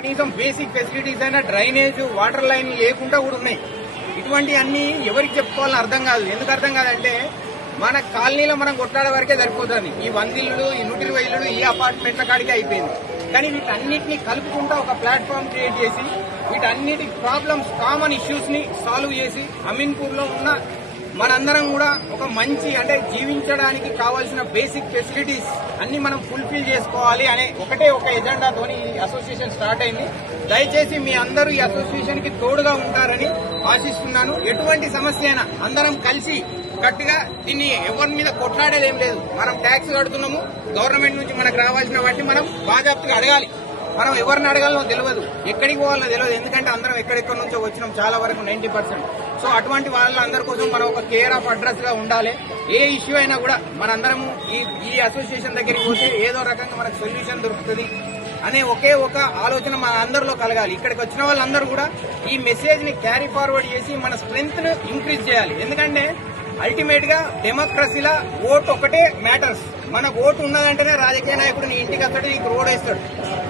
కనీసం basic facilities అయినా drainage water line లేకుండా కూడా ఉన్నాయి. ఇటువంటి అన్ని ఎవరికి చెప్పుకోవాలని అర్థం కాదు. ఎందుకు అర్థం కాదంటే మన కాలనీలో మనం కొట్లాడే వరకే సరిపోతుంది. ఈ 100 ఇళ్ళు, ఈ 120 ఇళ్ళు, ఈ అపార్ట్మెంట్ల కాడికి అయిపోయింది. కానీ వీటన్నిటిని కలుపుకుంటా ఒక ప్లాట్ఫామ్ క్రియేట్ చేసి వీటన్నిటి ప్రాబ్లమ్స్, కామన్ ఇష్యూస్ ని సాల్వ్ చేసి అమీన్పూర్ లో ఉన్న మనందరం కూడా ఒక మంచి అంటే జీవించడానికి కావాల్సిన బేసిక్ ఫెసిలిటీస్ అన్ని మనం ఫుల్ఫిల్ చేసుకోవాలి అనే ఒకటే ఒక ఎజెండాతోని ఈ అసోసియేషన్ స్టార్ట్ అయింది. దయచేసి మీ అందరూ ఈ అసోసియేషన్ కి తోడుగా ఉంటారని ఆశిస్తున్నాను. ఎటువంటి సమస్య అయినా అందరం కలిసి గట్టిగా దీన్ని ఎవరి మీద కొట్లాడేది ఏం లేదు. మనం ట్యాక్స్ కడుతున్నాము, గవర్నమెంట్ నుంచి మనకు రావాల్సిన వాటిని మనం బాధ్యతగా అడగాలి. మనం ఎవరిని అడగాలో తెలియదు, ఎక్కడికి పోవాలో తెలియదు. ఎందుకంటే అందరం ఎక్కడెక్కడి నుంచో వచ్చినాం, చాలా వరకు 90%. సో అటువంటి వాళ్ళందరి కోసం మనం ఒక కేర్ ఆఫ్ అడ్రస్ గా ఉండాలి. ఏ ఇష్యూ అయినా కూడా మనందరము ఈ అసోసియేషన్ దగ్గరికి పోతే ఏదో రకంగా మనకు సొల్యూషన్ దొరుకుతుంది అనే ఒకే ఒక ఆలోచన మన అందరిలో కలగాలి. ఇక్కడికి వచ్చిన వాళ్ళందరూ కూడా ఈ మెసేజ్ ని క్యారీ ఫార్వర్డ్ చేసి మన స్ట్రెంగ్త్ ను ఇంక్రీజ్ చేయాలి. ఎందుకంటే అల్టిమేట్ గా డెమోక్రసీలో ఓటు ఒకటే మ్యాటర్స్. మనకు ఓటు ఉన్నదంటేనే రాజకీయ నాయకుడు నీ ఇంటికి వస్తాడు, నీకు రోడ్ వేస్తాడు.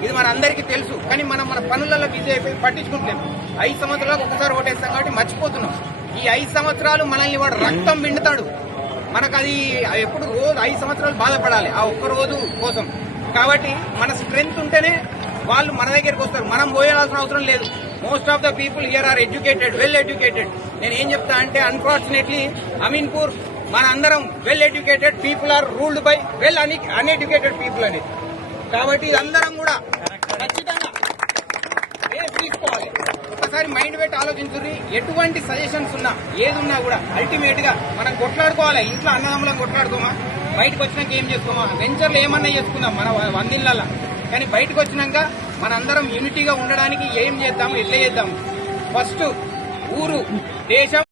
ఇది మన అందరికీ తెలుసు. కానీ మనం మన పనులలో బిజీ అయిపోయి పట్టించుకుంటలేము. 5 సంవత్సరాలకు ఒకసారి ఓటేస్తాం కాబట్టి మర్చిపోతున్నాం. ఈ 5 సంవత్సరాలు మనల్ని వాడు రక్తం పిండుతాడు. మనకు అది ఎప్పుడు రోజు 5 సంవత్సరాలు బాధపడాలి ఆ ఒక్క రోజు కోసం. కాబట్టి మన స్ట్రెంగ్త్ ఉంటేనే వాళ్ళు మన దగ్గరికి వస్తారు. మనం పోయాల్సిన అవసరం లేదు. Most of the people here are educated, well educated. నేను ఏం చెప్తా అంటే అన్ఫార్చునేట్లీ అమీన్పూర్ మన అందరం well educated people are ruled by well uneducated people అనేది. కాబట్టి అందరం కూడా ఖచ్చితంగా తీసుకోవాలి. ఒకసారి మైండ్ పెట్టి ఆలోచించుర్రి. ఎటువంటి సజెషన్స్ ఉన్నా ఏదున్నా కూడా అల్టిమేట్ గా మనం కొట్లాడుకోవాలి. ఇంట్లో అన్నదమ్ములం కొట్లాడుకోమా, బయటకు వచ్చినాక ఏం చేసుకోమా, వెంచర్లు ఏమన్నా చేసుకుందాం మన 100 ఇళ్లలో. కానీ బయటకు వచ్చినాక మనందరం యూనిటీగా ఉండడానికి ఏం చేద్దాము, ఎట్లా చేద్దాము. ఫస్ట్ ఊరు, దేశం.